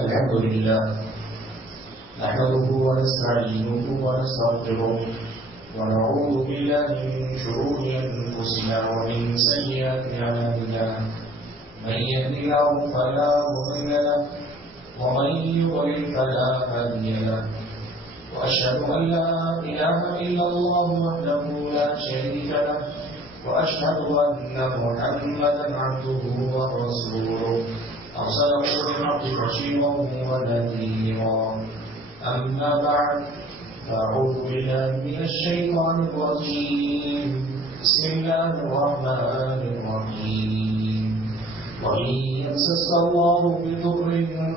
الحمد لله نحمده ونستعينه ونستغفره ونعوذ بالله من شرور أنفسنا ومن سيئات أعمالنا من يهد الله فلا مضل له ومن يضلل فلا هادي له وأشهد أن لا إله إلا الله وحده لا شريك له وأشهد أن محمدا عبده ورسوله أرسله بالحق بشيرا ونذيرا أما بعد فأعوذ بالله من الشيطان الرجيم بسم الله الرحمن الرحيم وإن يمسسك الله بضر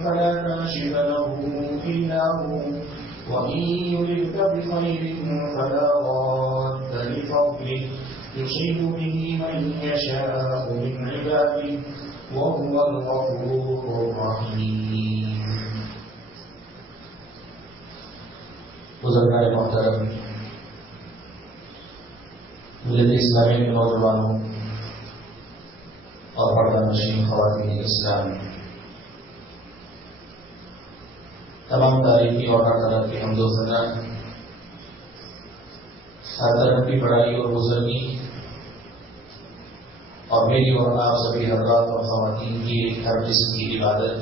فلا كاشف له إلا هو وإن يردك بخير فلا راد لفضله يصيب به من يشاء من عباده وهو الغفور الرحيم. بزرگان محترم، ملت اسلامی کے نوجوانوں اور پردہ نشین خواتین اسلام، تمام تاریخی اور ہر طرح کی حمد و ثنا، ہر طرح کی بڑائی اور بزرگی اور میری اور آپ سبھی حضرات اور خواتین کی ہر قسم کی عبادت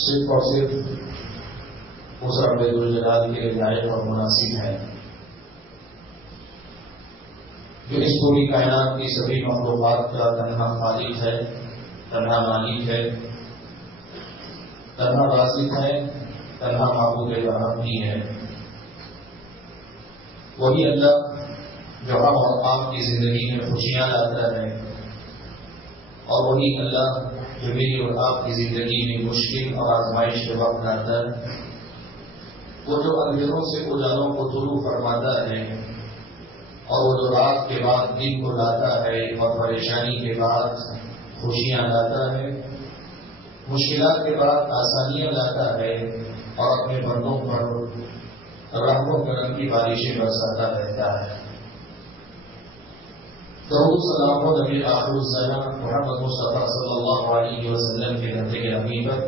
صرف اور صرف اس رب ذوالجلال کے لائق اور مناسب ہے جو اس پوری کائنات کی سبھی مخلوقات کا تنہا خالق ہے، تنہا مالک ہے، تنہا رازق ہے، تنہا معبود برحق بھی ہے. وہی اللہ جو ہم اور آپ کی زندگی میں خوشیاں لاتا ہے، اور وہی اللہ جو میری اور آپ کی زندگی میں مشکل اور آزمائش کے وقت لاتا ہے. وہ جو اندھیروں سے اجالوں کو طلوع فرماتا ہے، اور وہ جو رات کے بعد دن کو لاتا ہے اور پریشانی کے بعد خوشیاں لاتا ہے، مشکلات کے بعد آسانیاں لاتا ہے، اور اپنے بندوں پر رحم و کرم کی بارشیں برساتا رہتا ہے. درود سلام و نبی آخر الزمان محمد مصطفیٰ صلی اللہ علیہ وسلم کے نبی نبی پر،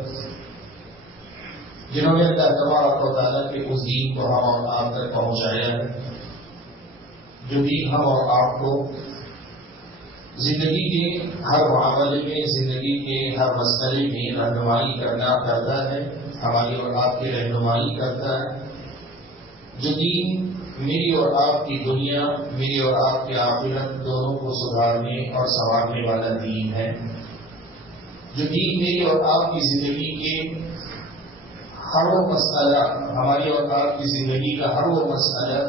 جنہوں نے اللہ تبارک و تعالیٰ کے اس دین کو ہم اور آپ تک پہنچایا ہے، جو دین ہم اور آپ کو زندگی کے ہر معاملے میں، زندگی کے ہر مسئلے میں رہنمائی کرتا ہے، ہماری اور آپ کی رہنمائی کرتا ہے. جو دین میری اور آپ کی دنیا، میری اور آپ کی آخرت دونوں کو سدھارنے اور سنوارنے والا دین ہے. جو دین میری اور آپ کی زندگی کے ہر وہ مسئلہ، ہماری اور آپ کی زندگی کا ہر وہ مسئلہ،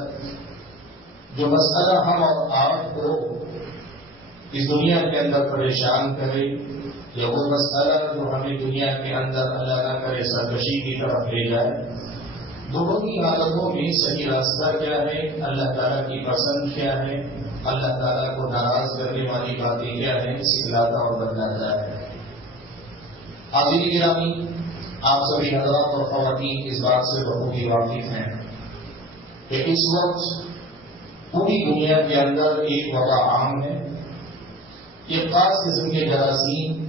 جو مسئلہ ہم اور آپ کو اس دنیا کے اندر پریشان کرے، یا وہ مسئلہ جو ہمیں دنیا کے اندر اللہ نہ کرے سرکشی کی طرف لے جائے، دونوں کی حالتوں میں صحیح راستہ کیا ہے، اللہ تعالیٰ کی پسند کیا ہے، اللہ تعالیٰ کو ناراض کرنے والی باتیں کیا ہیں، سکھلاتا اور بتلاتا ہے. حاضرین گرامی، آپ سبھی حضرات اور خواتین اس بات سے بخوبی واقف ہیں کہ اس وقت پوری دنیا کے اندر ایک وبا عام ہے. ایک خاص قسم کے جراثیم،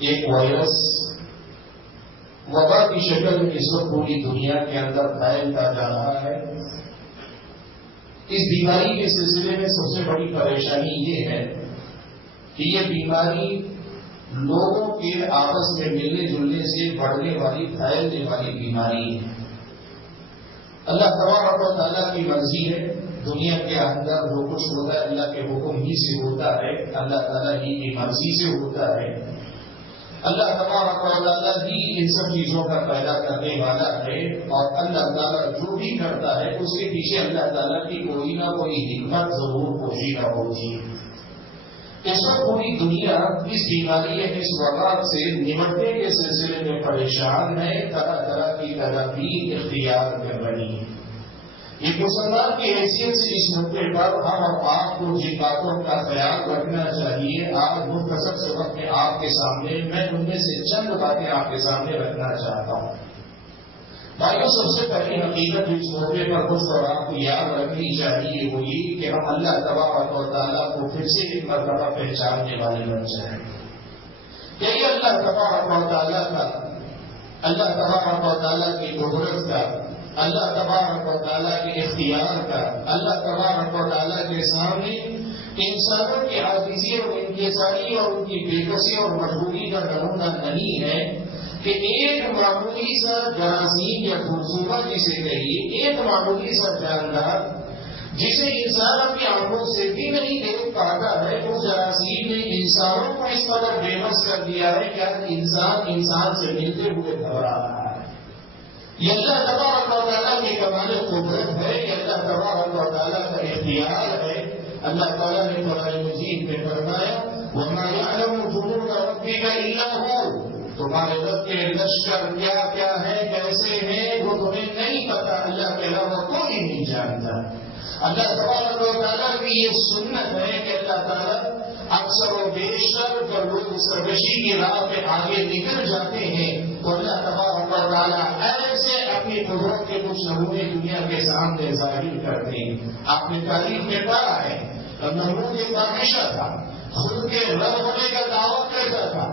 ایک وائرس وبا کی شکل میں اس وقت پوری دنیا کے اندر پھیلتا جا رہا ہے. اس بیماری کے سلسلے میں سب سے بڑی پریشانی یہ ہے کہ یہ بیماری لوگوں کے آپس میں ملنے جلنے سے بڑھنے والی، پھیلنے والی بیماری ہے. اللہ تبارک و تعالیٰ کی مرضی ہے، دنیا کے اندر جو کچھ ہوتا ہے اللہ کے حکم ہی سے ہوتا ہے، اللہ تعالیٰ ہی کی مرضی سے ہوتا ہے. اللہ تبارک و تعالیٰ ہی ان سب چیزوں کا پیدا کرنے والا ہے، اور اللہ تعالیٰ جو بھی کرتا ہے اس کے پیچھے اللہ تعالیٰ کی کوئی نہ کوئی حکمت ضرور پوشیدہ ہوتی ہے. اس وقت پوری دنیا اس بیماری، اس وبا سے نمٹنے کے سلسلے میں پریشان ہے، طرح طرح کی تدابیر اختیار کر رہی ہے. ایک مسلمان کی حیثیت سے اس موقع پر ہم اور آپ کو جن باتوں کا خیال رکھنا چاہیے، آج مختصر سے وقت میں آپ کے سامنے میں ان میں سے چند باتیں آپ کے سامنے رکھنا چاہتا ہوں. بھائیو، سب سے پہلی حقیقت اس موقع پر کچھ اور آپ کو یاد رکھنی چاہیے وہ یہ کہ ہم اللہ تبارک و تعالیٰ کو پھر سے ایک مرتبہ پہچاننے والے بن جائیں. کہ یہ اللہ تبارک و تعالیٰ کا اللہ تبارک و تعالیٰ کی قدرت کا، اللہ تبارک و تعالیٰ کے اختیار کا، اللہ تبارک و تعالیٰ کے سامنے انسانوں کی عاجزی اور انکساری اور ان کی بےکسی اور مجبوری کا نمونہ نہیں ہے کہ ایک معمولی سا جراثیم یا خرسوبہ جسے کہیے، ایک معمولی سا جاندار جسے انسان اپنی آنکھوں سے بھی نہیں دیکھ پاتا ہے، اس جراثیم نے انسانوں کو اس قدر بے بس کر دیا ہے کہ انسان سے ملتے ہوئے گھبرا رہا ہے۔ یہ اللہ تبارک و تعالیٰ کی کمال قدرت ہے، یہ اللہ تبارک و تعالیٰ کا اختیار ہے۔ اللہ تعالیٰ نے قرآن مجید میں فرمایا وَمَا يَعْلَمُ جُنُودَ رَبِّكَ إِلَّا هُوَ، تمہارے رب کے لشکر کیا کیا ہے، کیسے ہیں، وہ تمہیں نہیں پتا، اللہ کے علاوہ کوئی نہیں جانتا۔ اللہ تبارک و تعالیٰ کی یہ سنت ہے کہ اللہ تعالیٰ اکثر و بیشتر جب لوگ سرکشی کی راہ پہ آگے نکل جاتے ہیں تو اللہ تبارک و تعالیٰ ایسے اپنی قدرت کے کچھ نمونے دنیا کے سامنے ظاہر کرتے ہیں۔ آپ نے تاریخ میں پڑھا ہے نمرود ایک بادشاہ تھا، خود کے رب ہونے کا دعویٰ کرتا تھا،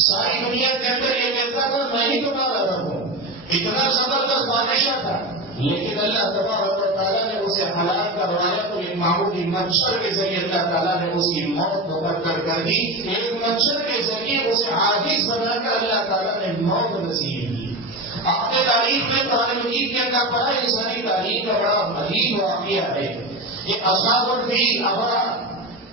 ساری دنیا کے اندر یہ کہتا تھا میں ہی تمہارا رب ہوں، اتنا زبردست بادشاہ تھا، لیکن اللہ تبارک و تعالیٰ نے اسے ہلاک کروایا تو ایک معمولی مچھر کے ذریعے اللہ تعالیٰ نے اس کی موت مقرر کر دی۔ ایک مچھر کے ذریعے اسے عاجز بنا کر اللہ تعالیٰ نے موت نصیب کی۔ آپ نے تاریخ میں قرآن مجید کے اندر پڑھا، یہ ساری تاریخ کا بڑا عجیب واقعہ ہے۔ یہ اصحاب الفیل ابرا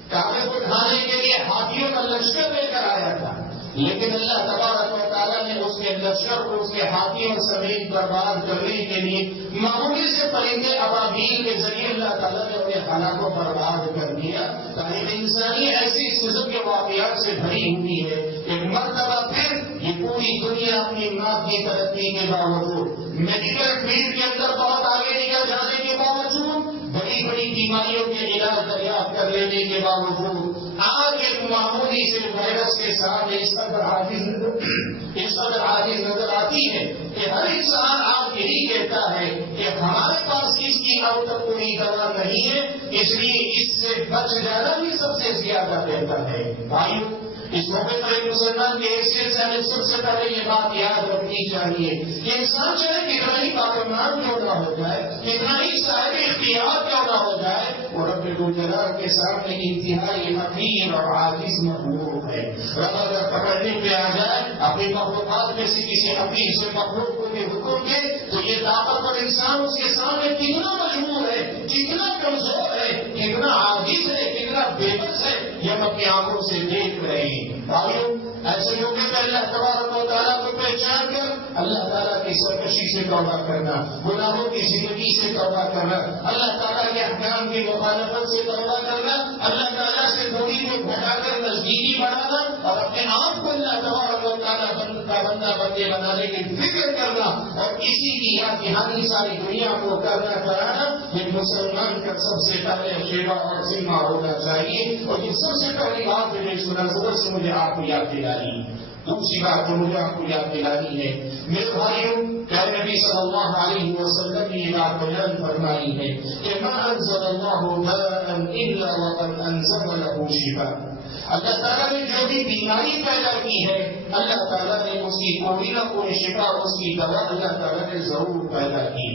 کعبے کو ڈھانے کے لیے ہاتھیوں کا لشکر لے کر آیا تھا، لیکن اللہ تبارک و تعالیٰ نے اس کے لشکر کو اس کے ہاتھیوں سمیت برباد کرنے کے لیے معمولی سے پرندے ابابیل کے ذریعے اللہ تعالیٰ نے انہیں ہلاک و برباد کر دیا۔ تاریخ انسانی ایسی قسم کے واقعات سے بھری ہوئی ہے کہ مرتبہ پھر یہ پوری دنیا اپنی مادی ترقی کے باوجود، میڈیکل فیلڈ کے اندر بہت آگے نکل جانے کے باوجود، بڑی بڑی بیماریوں کے علاج دریافت کر لینے کے باوجود آج ایک معمولی سے وائرس کے ساتھ اس قدر عاجز نظر آتی ہے کہ ہر انسان آج یہی کہتا ہے کہ ہمارے پاس اس کی اب تک کوئی دوا نہیں ہے، اس لیے اس سے بچ جانا بھی سب سے زیادہ بہتر ہے۔ بھائیو، اس موقع پر ایک مسلمان کی حیثیت سے ہمیں سب سے پہلے یہ بات یاد رکھنی چاہیے کہ انسان چاہے کتنا ہی باکمان کیوں نہ ہو جائے، کتنا ہی صاحب اختیار کیوں نہ ہو جائے، وہ رب الجلال کے سامنے انتہائی حقیر اور عاجز مخلوق ہے۔ رب اگر پکڑنے پہ آ جائے، اپنی مخلوقات میں سے کسی حقیر سے مخلوق کو بھی حکم دے تو یہ طاقتور انسان اس کے سامنے کتنا مجبور ہے، کتنا کمزور ہے، کتنا عاجز ہے، کتنا بے بس ہے، یہ ہم اپنی آنکھوں سے دیکھ رہے ہیں۔ بھائیو، ایسے موقع پہ اللہ تبارک و تعالیٰ کو پہچان کر اللہ تعالیٰ کی سرکشی سے توبہ کرنا، گناہوں کی زندگی سے توبہ کرنا، اللہ تعالیٰ کے احکام کی مخالفت سے توبہ کرنا، اللہ تعالیٰ سے دوری کو گھٹا کر نزدیکی بڑھانا اور اپنے آپ کو اللہ تبارک و تعالیٰ کا بندہ بندے بنانے کی فکر کرنا اور اسی کی یاد دہانی ساری دنیا کو کرنا کرانا، یہ مسلمان کا سب سے پہلے شیوا اور ذمہ ہونا چاہیے۔ اور یہ سب سے پہلی بات جو سنا زبر سے مجھے آپ کو یاد دلانی، دوسری بات جو مجھے آپ کو یاد دلانی ہے میرے بھائیوں، پیارے نبی صلی اللہ علیہ وسلم نے یہ بات بیان فرمائی ہے کہ ما انزل اللہ داء الا وقد انزل له شفاء۔ اللہ تعالیٰ نے جو بھی بیماری پیدا کی ہے اللہ تعالیٰ نے اس کی کوئی نہ کوئی شفا، اس کی دوا اللہ تعالیٰ نے ضرور پیدا کی۔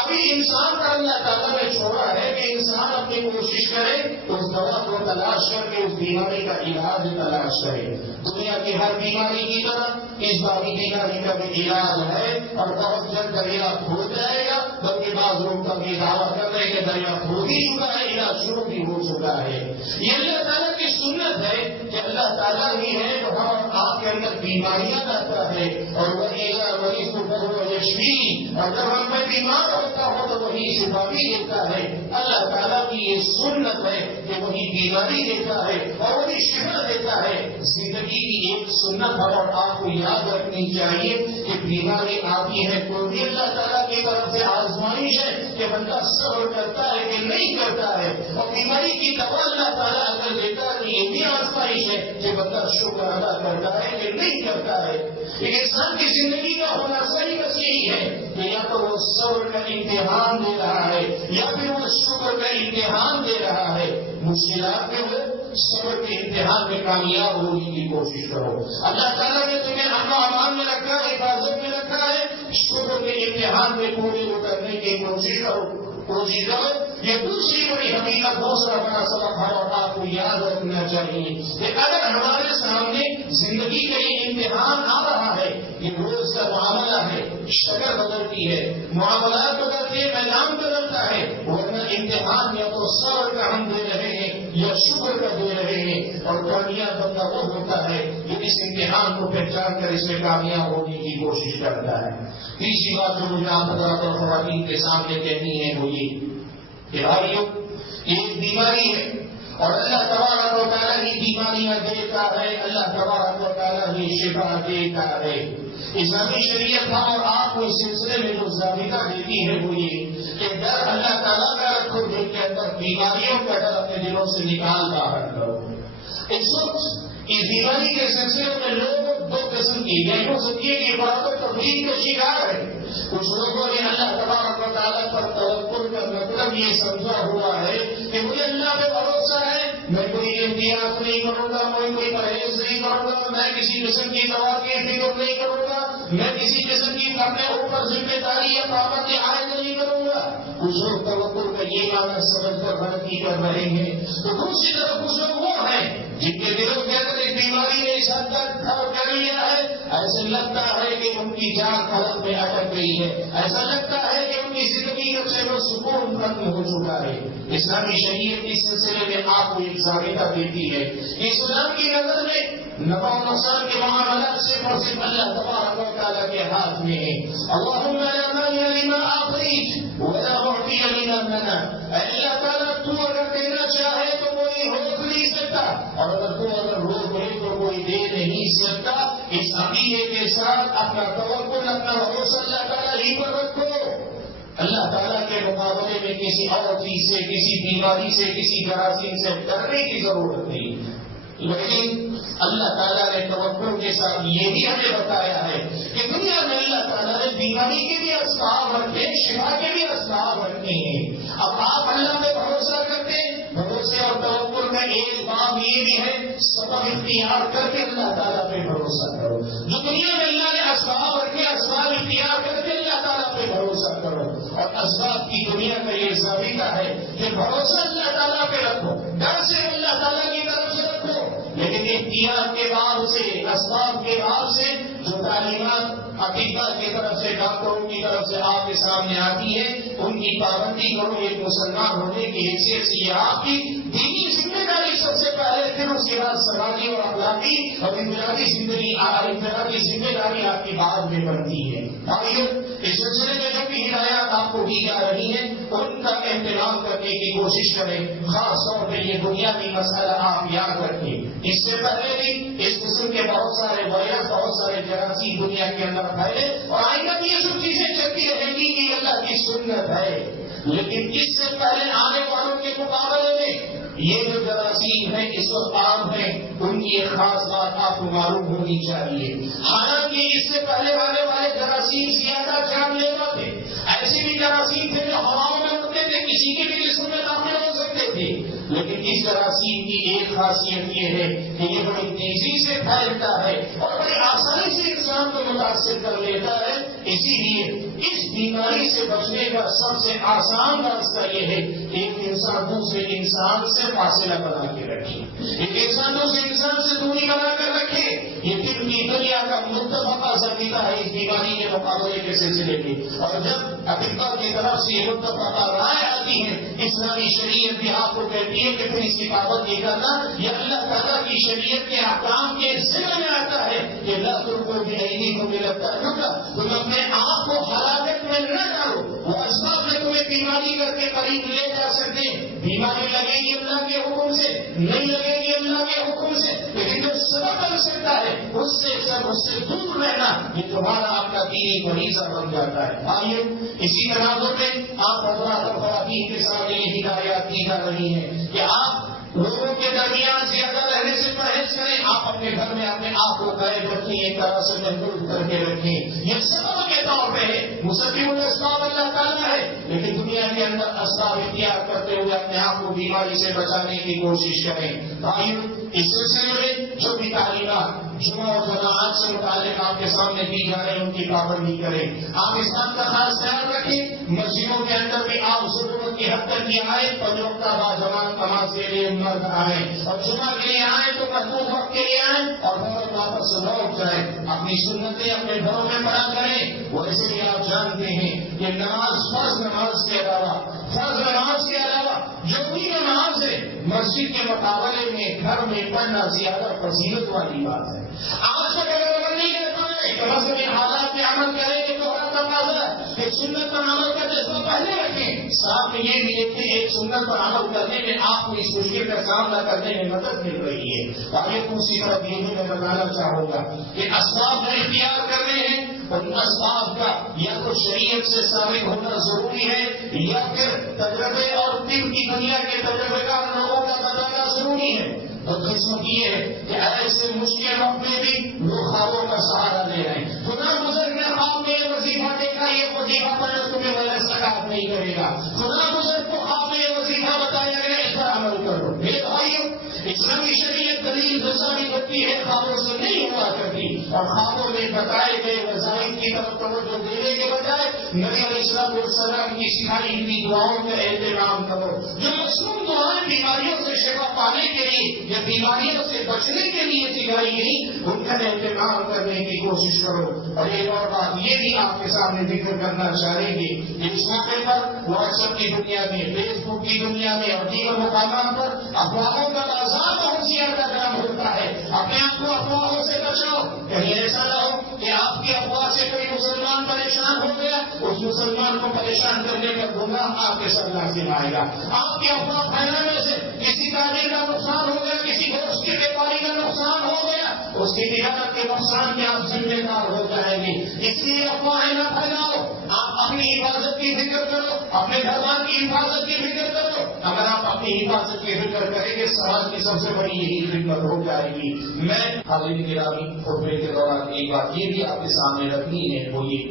ابھی انسان کا اللہ تعالیٰ نے چھوڑا ہے کہ انسان اپنی کوشش کرے اس دوا کو تلاش کر کے اس بیماری کا علاج تلاش کرے۔ دنیا کی ہر بیماری کی طرح اس باری بیماری کا بھی علاج ہے اور بہت جلد دریافت ہو جائے گا، بلکہ بعض لوگ کا بھی دعویٰ کر رہے ہیں کہ دریافت ہو بھی چکا ہے، علاج شروع بھی ہو چکا ہے۔ یہ اللہ تعالیٰ کی سنت ہے کہ اللہ تعالیٰ ہی ہے جو ہم آپ کے اندر بیماریاں لاتا ہے اور وہی یشفی، اور جب ہم میں بیمار ہوتا ہو تو وہی شفا بھی دیتا ہے۔ اللہ تعالیٰ کی یہ سنت ہے کہ وہی بیماری دیتا ہے اور وہی شفا دیتا ہے۔ زندگی کی ایک سنت ہم اور آپ کو یاد رکھنی چاہیے کہ بیماری آتی ہے تو بھی اللہ تعالیٰ کی طرف سے آزمائش ہے کہ بندہ صبر کرتا ہے کہ نہیں کرتا ہے، اور بیماری کی دوا اللہ تعالیٰ اگر دیتا ہے یہ بھی آزمائش ہے کہ بندہ شکر ادا کرتا ہے کہ نہیں کرتا ہے۔ ایک انسان کی زندگی کا ہونا صحیح بس یہی ہے کہ یا تو وہ صبر کا امتحان دے رہا ہے یا پھر وہ شکر کا امتحان دے رہا ہے۔ مشکلات میں وہ صبر کے امتحان میں کامیاب ہونے کی کوشش کرو۔ اللہ تعالیٰ نے تمہیں امن و امان میں رکھا، حفاظت میں رکھا امتحان میں پورے اترنے کی کوشش کرو. یہ دوسری بڑی حقیقت، دوسرا بڑا سبق ہے اور آپ کو یاد رکھنا چاہیے کہ اگر ہمارے سامنے زندگی کا یہ امتحان آ رہا ہے، یہ روز کا معاملہ ہے، شکل بدلتی ہے، معاملات بدلتے ہیں، میدان بدلتا ہے، ورنہ امتحان یا تو صبر کا ہم دے رہے ہیں یا شکر کا دے رہے ہیں، اور کامیاب بندہ وہ ہوتا ہے جو اس امتحان کو پہچان کر اس میں کامیاب ہونے کی کوشش کرتا ہے. تیسری بات جو مجھے آپ حضرات اور خواتین کے سامنے کہنی ہے وہ یہ کہ بھائیو، ایک بیماری ہے اور اللہ تبارک و تعالیٰ ہی بیماریاں دیتا ہے، اللہ تبارک و تعالیٰ ہی شفا دیتا ہے. اسلامی شریعت ہم اور آپ کو اس سلسلے میں جو ضابطہ دیتی ہے وہ یہ کہ ڈر اللہ تعالیٰ کا رکھو، دل کے اندر بیماریوں کا ڈر اپنے دلوں سے نکال باہر کرو. اس وقت اس بیماری کے سلسلے میں لوگ دو قسم کی گہروں سے کی برابر تبلیغ کا شکار ہے. کچھ لوگوں نے اللہ تبارک و تعالیٰ پر توکل کا مطلب یہ سمجھا ہوا ہے کہ مجھے اللہ پہ بھروسہ ہے، میں کوئی احتیاط نہیں کروں گا، میں کوئی پرہیز نہیں کروں گا، میں کسی قسم کی دوا کی فکر نہیں کروں گا، میں کسی قسم کی اپنے اوپر ذمہ داری یا پابندی عائد نہیں کروں گا. کچھ لوگ توکل کا یہ معنی سمجھ کر غلطی کر رہے ہیں. تو دوسری طرف کچھ لوگ وہ ہیں جن کے دلوں کے اندر ایک بیماری نے اس حد تک گھر کر لیا ہے، ایسا لگتا ہے کہ ان کی جان حالت میں اٹک گئی ہے، ایسا لگتا ہے کہ ان کی زندگی کا چین و سکون ختم ہو چکا ہے. اسلامی شریعت اس سلسلے میں آپ کو ایک ضابطہ دیتی ہے. اسلام کی نظر میں نفع و نقصان کے معاملات صرف اور صرف اللہ تبارک و تعالیٰ کے ہاتھ میں ہے. اللہم لا مانع لما اعطیت ولا معطی لما منعت. اللہ تعالیٰ تو اگر دینا چاہے تو کوئی روک نہیں سکتا، اور اگر روک لے تو کوئی دے نہیں سکتا. اس عقیدے کے ساتھ اپنا توکل، اپنا بھروسہ اللہ تعالیٰ ہی پر رکھو. اللہ تعالیٰ کے مقابلے میں کسی اور چیز سے، کسی بیماری سے، کسی جراثیم سے ڈرنے کی ضرورت نہیں. لیکن اللہ تعالیٰ نے توکل کے ساتھ یہ بھی ہمیں بتایا ہے کہ دنیا میں اللہ تعالیٰ نے بیماری کے بھی اسباب رکھے، شفا کے بھی اسباب رکھے ہیں. اب آپ اللہ پہ بھروسہ کرتے ہیں، بھروسے اور توکل میں ایک باب یہ بھی ہے سبب اختیار کر کے اللہ تعالیٰ پہ بھروسہ کرو. جو دنیا میں اللہ نے اسباب رکھے، اسباب اختیار کر کے اللہ تعالیٰ پہ بھروسہ کرو. اور اسباب کی دنیا کا یہ ضابطہ ہے کہ بھروسہ اللہ تعالیٰ پہ رکھو، ڈر سے اللہ تعالیٰ کی طرف سے رکھو، لیکن اختیار کے بعد سے، اسباب کے بعد سے جو تعلیمات عقیدہ کی طرف سے، ڈاکٹروں کی طرف سے آپ کے سامنے آتی ہے ان کی پابندی کرو. ایک مسلمان ہونے کی حیثیت سے یہ آپ کی دینی ذمہ داری سب سے پہلے، پھر اس کے بعد سماجی اور اخلاقی اور انفرادی زندگی، انفرادی ذمہ داری آپ کی بعد میں بنتی ہے. بھائیو، اس سلسلے میں جو بھی ہدایات آپ کو دی جا رہی ہیں ان کا اہتمام کرنے کی کوشش کریں. خاص طور پہ یہ بنیادی مسئلہ آپ یاد رکھیں. اس سے پہلے بھی اس قسم کے بہت سارے وائرس، بہت سارے جراثیم دنیا کے اندر پھیلے، اور آئندہ بھی یہ سب چیزیں چلتی رہیں گی کہ اللہ کی سنت ہے. لیکن اس سے پہلے آنے والوں کے مقابلے میں یہ جو جراثیم ہیں اس وقت عام ہیں، ان کی ایک خاص بات آپ کو معلوم ہونی چاہیے. حالانکہ اس سے پہلے آنے والے جراثیم زیادہ جان لیوا تھے. ایسے بھی جراثیم تھے جو ہواؤں میں اڑتے تھے، کسی کے بھی جسم میں داخل ہو سکتے تھے. لیکن اس جراثیم کی ایک خاصیت یہ ہے کہ یہ بڑی تیزی سے پھیلتا ہے اور بڑی آسانی سے انسان کو متاثر کر لیتا ہے. اسی لیے اس بیماری سے بچنے کا سب سے آسان راستہ یہ ہے کہ ایک انسان دوسرے انسان سے فاصلہ بنا کے رکھے، ایک انسان دوسرے انسان سے دوری بنا کر رکھے. یہ طب کی دنیا کا متفقہ ضابطہ ہے اس بیماری کے مقابلے کے سلسلے میں. اور جب اطباء کی طرف سے یہ متفقہ رائے آتی ہے، اسلامی شریعت بھی آپ کو کہتی ہے کہ پھر اس کی پابندی کرنا یہ اللہ تعالیٰ کی شریعت کے احکام کے ذمہ میں آتا ہے کہ لا تلقوا بأيديكم إلى التهلكة. تم اپنے آپ کو ہلاکت میں نہ ڈالو. وہ اسباب میں تمہیں بیماری کر کے قریب لے جا سکتے ہیں. بیماری لگے گی اللہ کے حکم سے، نہیں لگے گی اللہ کے حکم سے، لیکن جو سبب بن سکتا ہے اس سے دور رہنا یہ تمہارا آپ کا دینی فریضہ بن جاتا ہے. آئیے اسی تناظر میں آپ حضرات اور خواتین کے سامنے یہ ہدایات دی جا رہی ہیں کہ آپ لوگوں کے درمیان زیادہ رہنے سے پرہیز کریں. آپ اپنے گھر میں اپنے آپ کو قید رکھیں، ایک طرح سے محفوظ کر کے رکھیں. یہ سبب کے طور پہ مسبب الاسباب اللہ تعالیٰ ہے، لیکن دنیا کے اندر اسباب اختیار کرتے ہوئے اپنے آپ کو بیماری سے بچانے کی کوشش کریں. بھائیو، اس سلسلے میں جو بھی تعلیمات جمعہ اور جماعت سے متعلق آپ کے سامنے دی جا رہے ہیں ان کی پابندی کریں. آپ اس بات کا خاص خیال رکھیں مسجدوں کے اندر بھی آپ ضرورت کی حد تک یہ آئے پنجوکتا باجماعت نماز کے لیے مرد آئیں اور جمعہ کے لیے آئیں تو محدود وقت کے لیے آئیں اور فوراً واپس لوٹ جائیں. اپنی سنتیں اپنے گھروں میں پڑھا کریں. ویسے بھی آپ جانتے ہیں کہ نماز فرض نماز کے علاوہ جو بھی نماز ہے مسجد کے مقابلے میں گھر میں پڑھنا زیادہ فضیلت والی بات ہے. آج تک اگر عمل نہیں کر پائے تو مذہبی حالات میں عمل کریں کہ دوہرا تقاضا کہ سنت پر عمل کا جذبہ پہلے رکھیں. ساتھ میں یہ بھی دیکھیں ایک سنت پر عمل کرنے میں آپ کو اس مشکل کا سامنا کرنے میں مدد مل رہی ہے. اور ایک دوسری طرف یہ بھی میں بتانا چاہوں گا کہ اسباب جو اختیار کرنے ہیں ان اسباب کا یا تو شریعت سے ثابت ہونا ضروری ہے یا پھر تجربے اور طب کی دنیا کے تجربے کار لوگوں کا بتانا ضروری ہے. تو قسمت یہ ہے کہ ایسے مشکل وقت میں بھی لوگ خوابوں کا سہارا لے رہے ہیں. خدا بزرگ نے خواب میں یہ وظیفہ دیکھا یہ وظیفہ پڑھنا تمہیں وجہ سکاط نہیں کرے گا. خدا بزرگ کو خواب میں یہ وظیفہ بتایا گیا اس پر عمل کرو. میرے بھائیوں اسلامی شریعت دلیل رسانی ہوتی ہے خوابوں سے نہیں ہوا کرتی اور خوابوں میں بتائے گئے وظائف کی طرف توجہ دینے کے بجائے نبی علیہ السلام کی سکھائی ہوئی دعاؤں کا اہتمام کرو. جو مصنوع دعائیں بیماریوں سے شفا پانے کے لیے یا بیماریوں سے بچنے کے لیے سکھائی گئی ان کا اہتمام کرنے کی کوشش کرو. اور ایک اور بات یہ بھی آپ کے سامنے ذکر کرنا چاہیں گے اس موقع پر واٹس ایپ کی دنیا میں فیس بک کی دنیا میں اور دیگر مقامات پر افواہوں کا بازار بہت زیادہ گرم ہوتا ہے. اپنے آپ کو افواہوں سے بچاؤ. کہیں ایسا نہ ہو کہ آپ کی افواہ سے کوئی مسلمان پریشان ہو گیا اس مسلمان کو پریشان کرنے کا گناہ آپ کے سر لازم آئے گا. آپ کی افواہ پھیلانے سے کسی تاجر کا نقصان ہو گیا کسی گوشت کے بیپاری کا نقصان ہو گیا اس کی تجارت کے نقصان کے آپ ذمہ دار ہو جائیں گے. اس لیے افواہیں نہ پھیلاؤ. آپ اپنی حفاظت کی فکر کرو اپنے گھر والوں کی حفاظت کی فکر کرو. اگر آپ اپنی حفاظت کی فکر کریں گے سماج کی سب سے بڑی یہی خدمت ہو جائے گی. میں حاضرین گرامی خطبے کے دوران ایک بات یہ بھی آپ کے سامنے رکھنی ہے وہ یہ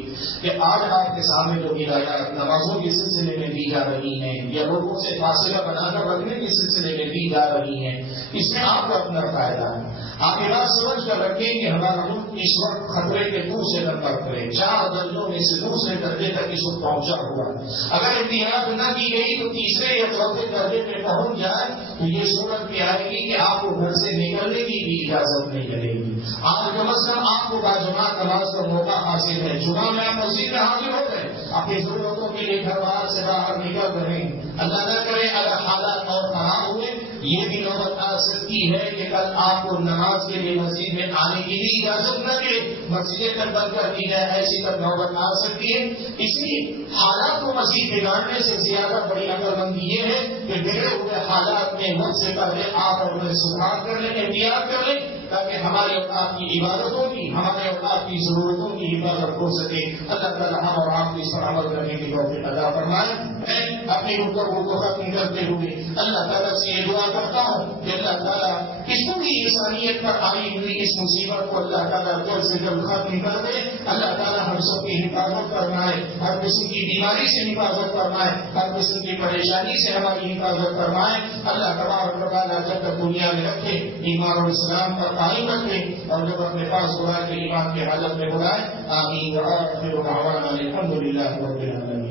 کہ آج آپ کے سامنے جو ہدایات نمازوں کے سلسلے میں دی جا رہی ہیں یا لوگوں سے فاصلہ بنا کر رکھنے کے سلسلے میں دی جا رہی ہیں اس میں آپ کا اپنا فائدہ ہے. آپ یہ بات سمجھ کر رکھیں کہ ہمارا ملک اس وقت خطرے کے دوسرے نمبر پر ہے. 4 درجوں میں سے دوسرے درجے تک اس وقت پہنچا ہوا ہے. اگر احتیاط نہ کی گئی تو تیسرے یا چوتھے درجے میں پہنچ جائے تو یہ صورت بھی آئے گی کہ آپ کو گھر سے نکلنے کی بھی اجازت نہیں ملے گی. آج کم از کم آپ کو باجماعت نماز کا موقع حاصل ہے. جمعہ میں آپ مسجد میں حاضر ہو گئے اپنی ضرورتوں کے لیے گھر باہر سے باہر نکل رہے ہیں. اللہ نہ کرے اگر حالات اور خراب ہوئے یہ بھی نوبت آ سکتی ہے کہ کل آپ کو نماز کے لیے مسجد میں آنے کی بھی اجازت نہ ملے مسجدیں تک بند کر دی جائے ایسی تک نوبت آ سکتی ہے. اس لیے حالات کو مزید بگاڑنے سے زیادہ بڑی عقل مندی یہ ہے کہ بگڑے ہوئے حالات میں مجھ سے پہلے آپ اور میں سدھار کر لیں احتیاط کر لیں تاکہ ہمارے اوقات کی عبادتوں کی ہمارے اوقات کی ضرورتوں کی حفاظت ہو سکے. اللہ تعالیٰ ہم اور آپ اس پر عمل کرنے کی توفیق عطا فرمائے. میں اپنی گفتگو کو ختم کرتے ہوئے اللہ تعالیٰ سے یہ دعا کرتا ہوں کہ اللہ تعالیٰ اس پوری انسانیت پر آئی ہوئی اس مصیبت کو اللہ تعالیٰ جلد سے جلد ختم کر دے. اللہ تعالیٰ ہم سب کی حفاظت فرمائے ہر قسم کی بیماری سے حفاظت فرمائے ہر قسم کی پریشانی سے ہماری حفاظت فرمائے. اللہ تبارک و تعالیٰ جب تک دنیا میں رکھے ایمان اور اسلام پر قائم رکھے اور جب اپنے پاس بلائے کے ایمان کی حالت میں بلائے. آمین. وآخر دعوانا الحمد للہ رب العالمین.